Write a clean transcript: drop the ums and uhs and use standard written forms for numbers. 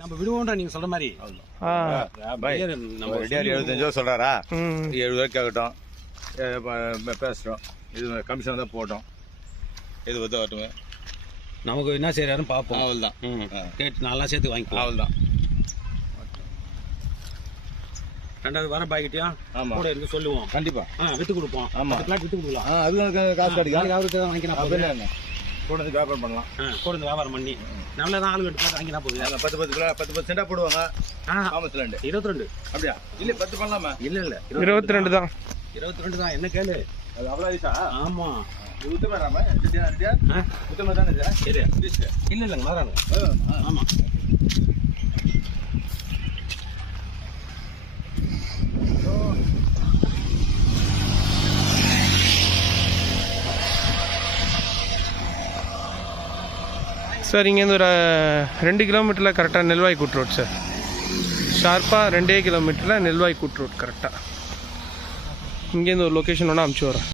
நம்ம விடுவோம்டா நீங்க சொல்ற மாதிரி. நம்ம ரெடியார் 75 ரூபா சொல்றாரா, 70 ரூபாய்க்கு ஆகட்டும் பேசுறோம். இது கமிஷன் தான் போட்டோம், இது வந்து வரட்டுமே. நமக்கு என்ன செய்யறாருன்னு பார்ப்போம். அவ்வளோதான், கேட்டு நல்லா சேர்த்து வாங்கிக்கலாம். அவ்வளோதான். ரெண்டாவது வர பாக்கிட்டியும் கூட இருந்து சொல்லுவோம். கண்டிப்பா வித்து கொடுப்போம். ஆமா, வித்து கொடுக்கலாம். அதுக்கு காசு கிடைக்கும். அவருக்கு தான் வாங்கினா கூட இருந்து வியாபாரம் பண்ணலாம். கூட இருந்து வியாபாரம் பண்ணி நம்மளதான் ஆளு கட்டு வாங்கினா போகுது. 10 சென்டா போடுவாங்க. 22 அப்படியா? இல்ல 10 பண்ணலாமா? இல்ல 22 தான். 22 தான். என்ன கேளு, அது அவ்வளோ ஐசா? ஆமா, உத்தமராம உத்தம தானே இது? இல்ல மாறாங்க. ஆமா, சார் இங்கேருந்து ஒரு 2 கிலோமீட்டரில் கரெக்டாக நெல்வாய் கூட் ரோட் சார். ஷார்ப்பாக 2 கிலோமீட்டரில் நெல்வாய் கூட் ரோட் கரெக்டாக. இங்கேருந்து ஒரு லொக்கேஷன் ஒன்று அமுச்சு வரேன்.